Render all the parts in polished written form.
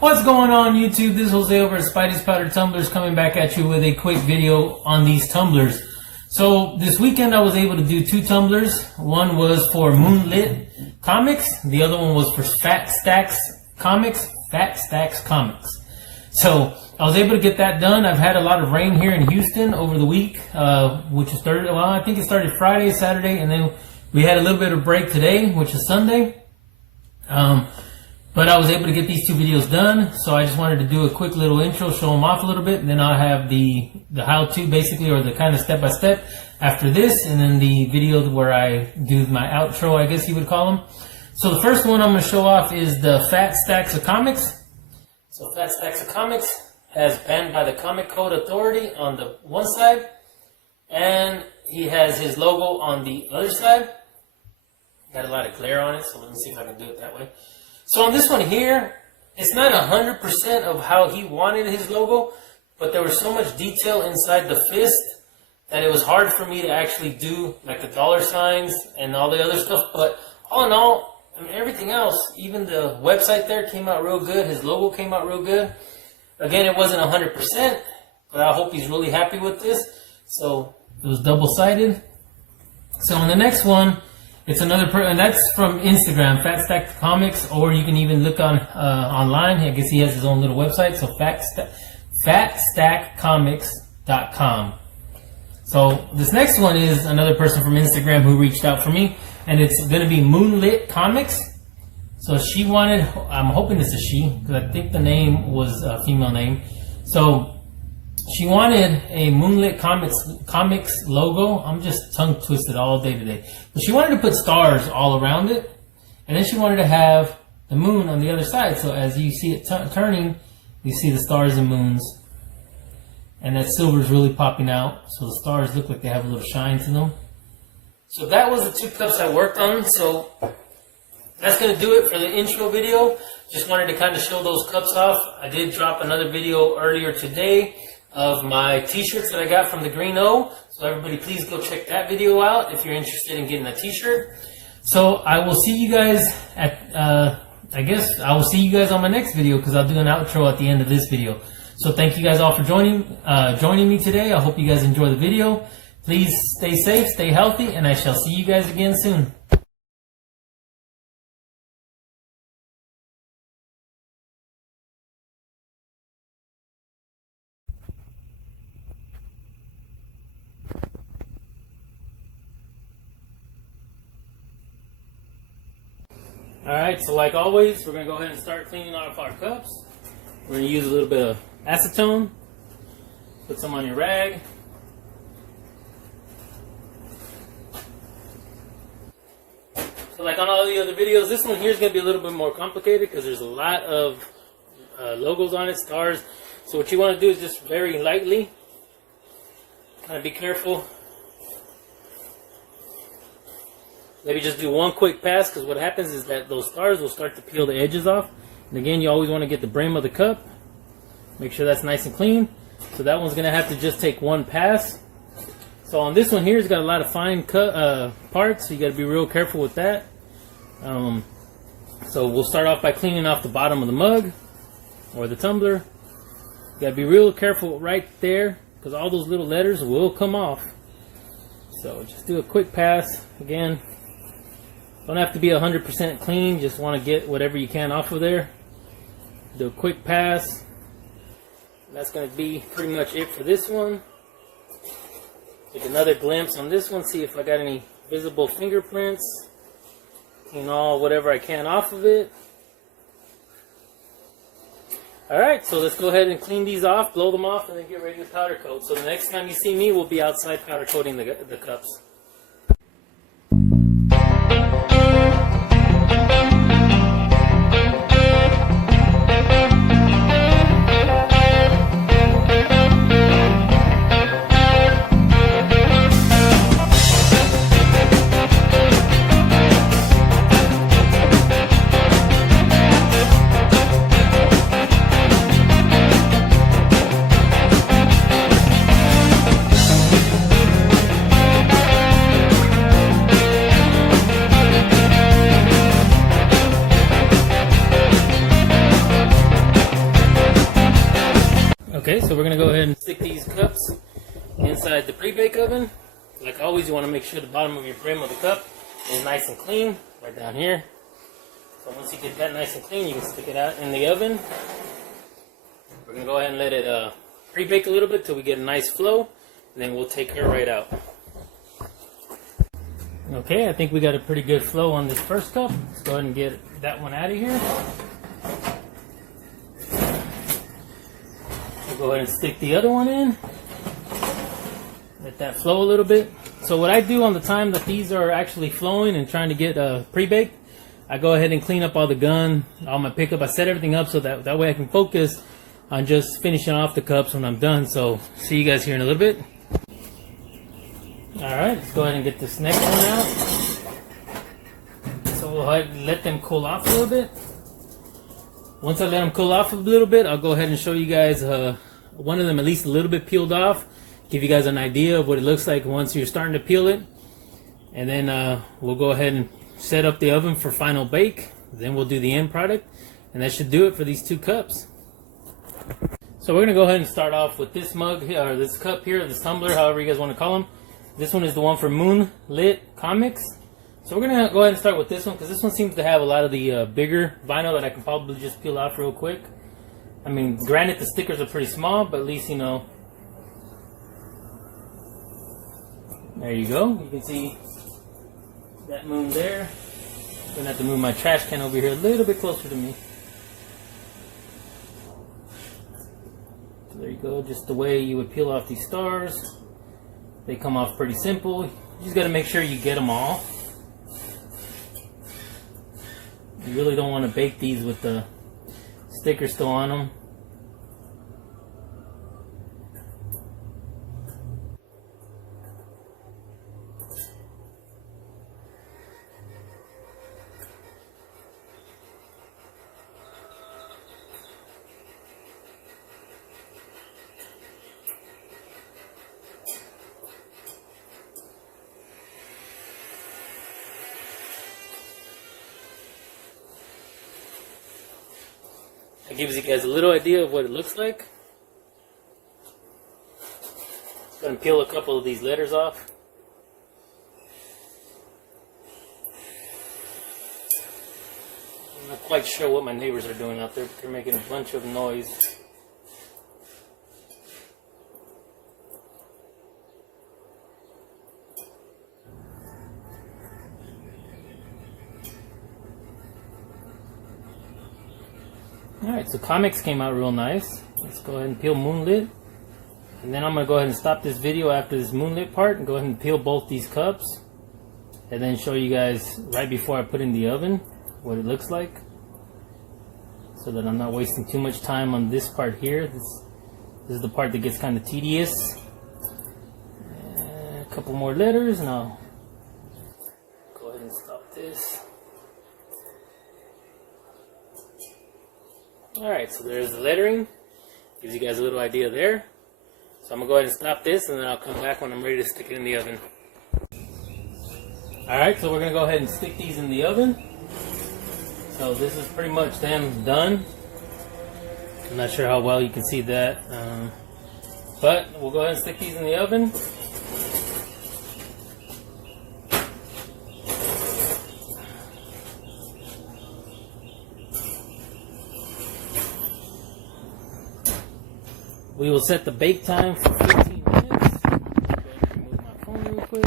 What's going on YouTube? This is Jose over at Spidey's Powder Tumblers coming back at you with a quick video on these tumblers. So this weekend I was able to do two tumblers. One was for Moonlit Comics. The other one was for Fat Stacks Comics. So I was able to get that done. I've had a lot of rain here in Houston over the week, which is Thursday. Well, I think it started Friday, Saturday, and then we had a little bit of break today, which is Sunday. But I was able to get these two videos done, so I just wanted to do a quick little intro, show them off a little bit, and then I'll have the how-to basically, or the kind of step-by-step after this, and then the video where I do my outro, I guess you would call them. So the first one I'm going to show off is the Fat Stacks of Comics. So Fat Stacks of Comics has banned by the Comic Code Authority on the one side, and he has his logo on the other side. Got a lot of glare on it, so let me see if I can do it that way. So on this one here, it's not 100% of how he wanted his logo, but there was so much detail inside the fist that it was hard for me to actually do like the dollar signs and all the other stuff. But all in all, I mean, everything else, even the website there came out real good. His logo came out real good. Again, it wasn't 100%, but I hope he's really happy with this. So it was double-sided. So on the next one, it's another and that's from Instagram, Fat Stack Comics, or you can even look on online. I guess he has his own little website, so fatstackcomics.com. So this next one is another person from Instagram who reached out for me, and it's going to be Moonlit Comics. So she wanted, I'm hoping it's a she, because I think the name was a female name. So she wanted a Moonlit Comics logo. I'm just tongue twisted all day today. But she wanted to put stars all around it. And then she wanted to have the moon on the other side. So as you see it turning, you see the stars and moons. And that silver is really popping out. So the stars look like they have a little shine to them. So that was the two cups I worked on. So that's going to do it for the intro video. Just wanted to kind of show those cups off. I did drop another video earlier today of my t-shirts that I got from the Green O. So everybody please go check that video out if you're interested in getting a t-shirt. So I will see you guys at, I guess I will see you guys on my next video, because I'll do an outro at the end of this video. So thank you guys all for joining me today. I hope you guys enjoy the video. Please stay safe, stay healthy, and I shall see you guys again soon. Alright, so like always, we're going to go ahead and start cleaning off our cups. We're going to use a little bit of acetone. Put some on your rag. So like on all the other videos, this one here is going to be a little bit more complicated because there's a lot of logos on it, stars. So what you want to do is just very lightly, kind of be careful. Maybe just do one quick pass, because what happens is that those stars will start to peel the edges off. And again, you always want to get the brim of the cup. Make sure that's nice and clean. So that one's going to have to just take one pass. So on this one here, it's got a lot of fine parts, so you got to be real careful with that. So we'll start off by cleaning off the bottom of the mug or the tumbler. You got to be real careful right there, because all those little letters will come off. So just do a quick pass. Again, don't have to be 100% clean, just want to get whatever you can off of there. Do a quick pass. That's going to be pretty much it for this one. Take another glimpse on this one, see if I got any visible fingerprints. Clean all whatever I can off of it. Alright, so let's go ahead and clean these off, blow them off, and then get ready to powder coat. So the next time you see me, we'll be outside powder coating the cups. Okay, so we're gonna go ahead and stick these cups inside the pre-bake oven. Like always, you want to make sure the bottom of your brim of the cup is nice and clean, right down here. So once you get that nice and clean, you can stick it out in the oven. We're gonna go ahead and let it pre-bake a little bit till we get a nice flow, and then we'll take her right out. Okay, I think we got a pretty good flow on this first cup. Let's go ahead and get that one out of here. We'll go ahead and stick the other one in. Let that flow a little bit. So what I do on the time that these are actually flowing and trying to get pre-baked, I go ahead and clean up all the gun, all my pickup. I set everything up so that way I can focus on just finishing off the cups when I'm done. So see you guys here in a little bit. Alright, let's go ahead and get this next one out. So we'll let them cool off a little bit. Once I let them cool off a little bit, I'll go ahead and show you guys one of them at least a little bit peeled off. Give you guys an idea of what it looks like once you're starting to peel it. And then we'll go ahead and set up the oven for final bake. Then we'll do the end product. And that should do it for these 2 cups. So we're going to go ahead and start off with this mug here, or this cup here, this tumbler, however you guys want to call them. This one is the one for Moonlit Comics. So we're going to go ahead and start with this one because this one seems to have a lot of the bigger vinyl that I can probably just peel off real quick. I mean, granted the stickers are pretty small, but at least, you know. There you go. You can see that moon there. I'm going to have to move my trash can over here a little bit closer to me. So there you go. Just the way you would peel off these stars. They come off pretty simple. You just got to make sure you get them all. You really don't want to bake these with the sticker still on them. That gives you guys a little idea of what it looks like. Just going to peel a couple of these letters off. I'm not quite sure what my neighbors are doing out there, but they're making a bunch of noise. Alright, so comics came out real nice. Let's go ahead and peel Moonlit. And then I'm going to go ahead and stop this video after this Moonlit part and go ahead and peel both these cups. And then show you guys right before I put in the oven what it looks like. So that I'm not wasting too much time on this part here. This is the part that gets kind of tedious. A couple more letters and I'll go ahead and stop this. Alright, so there's the lettering. Gives you guys a little idea there. So I'm going to go ahead and stop this and then I'll come back when I'm ready to stick it in the oven. Alright, so we're going to go ahead and stick these in the oven. So this is pretty much them done. I'm not sure how well you can see that. But we'll go ahead and stick these in the oven. We will set the bake time for 15 minutes. Go ahead and remove my phone real quick.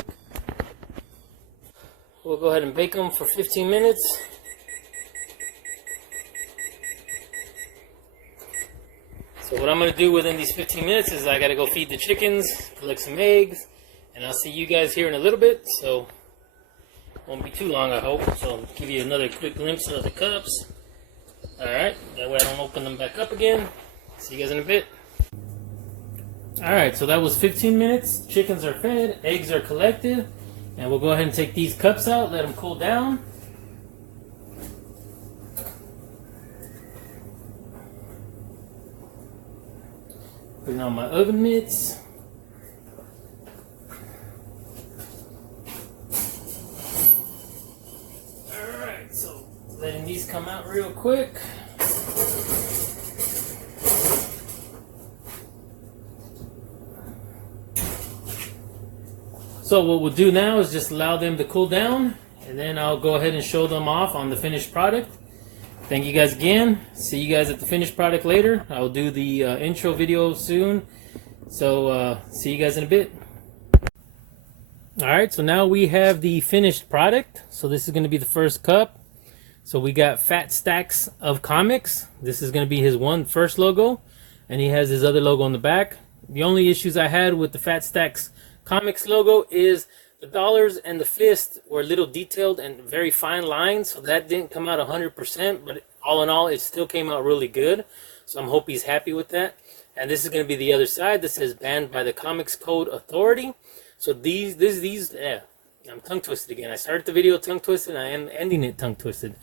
We'll go ahead and bake them for 15 minutes. So what I'm going to do within these 15 minutes is I got to go feed the chickens, collect some eggs, and I'll see you guys here in a little bit. So it won't be too long, I hope. So I'll give you another quick glimpse of the cups. Alright, that way I don't open them back up again. See you guys in a bit. Alright, so that was 15 minutes. Chickens are fed, eggs are collected, and we'll go ahead and take these cups out, let them cool down. Putting on my oven mitts. Alright, so letting these come out real quick. So what we'll do now is just allow them to cool down, and then I'll go ahead and show them off on the finished product. Thank you guys again. See you guys at the finished product later. I'll do the intro video soon. So see you guys in a bit. Alright, so now we have the finished product. So this is going to be the first cup. So we got Fat Stacks of Comics. This is going to be his first logo. And he has his other logo on the back. The only issues I had with the Fat Stacks Comics logo is the dollars and the fist were a little detailed and very fine lines. So that didn't come out 100%. But all in all, it still came out really good. So I'm hoping he's happy with that. And this is going to be the other side. This says banned by the Comics Code Authority. So I'm tongue twisted again. I started the video tongue twisted and I am ending it tongue twisted.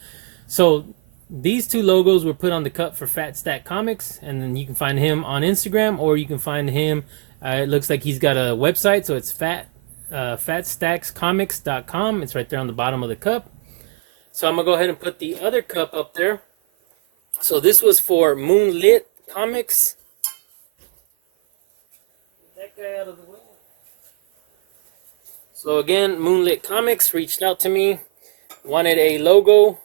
So these two logos were put on the cup for Fat Stack Comics, and then you can find him on Instagram, or you can find him. It looks like he's got a website, so it's fatstackscomics.com. It's right there on the bottom of the cup. So I'm gonna go ahead and put the other cup up there. So this was for Moonlit Comics. Get that guy out of the way. So again, Moonlit Comics reached out to me, wanted a logo.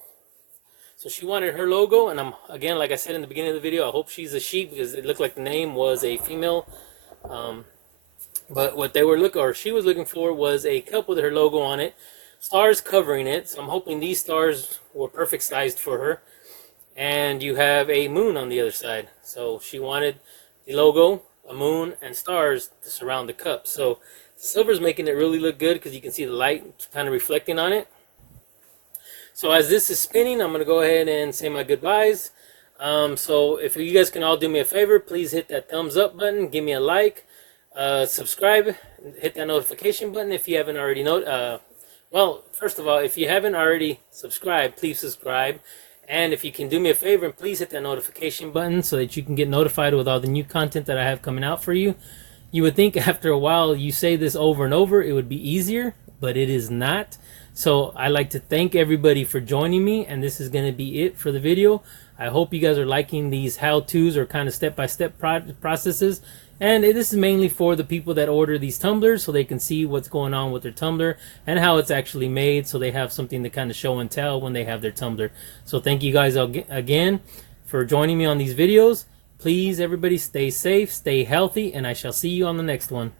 So she wanted her logo, and again, like I said in the beginning of the video, I hope she's a she because it looked like the name was a female. But what she was looking for was a cup with her logo on it, stars covering it. So I'm hoping these stars were perfect sized for her. And you have a moon on the other side. So she wanted the logo, a moon, and stars to surround the cup. So silver's making it really look good because you can see the light kind of reflecting on it. So as this is spinning, I'm going to go ahead and say my goodbyes. So if you guys can all do me a favor, please hit that thumbs up button, give me a like, subscribe, hit that notification button if you haven't already well, first of all, if you haven't already subscribed, please subscribe. And if you can do me a favor, and please hit that notification button so that you can get notified with all the new content that I have coming out for you. You would think after a while you say this over and over, it would be easier, but it is not. So I'd like to thank everybody for joining me, and this is going to be it for the video. I hope you guys are liking these how-tos or kind of step-by-step processes. And this is mainly for the people that order these tumblers so they can see what's going on with their tumbler and how it's actually made, so they have something to kind of show and tell when they have their tumbler. So thank you guys again for joining me on these videos. Please, everybody, stay safe, stay healthy, and I shall see you on the next one.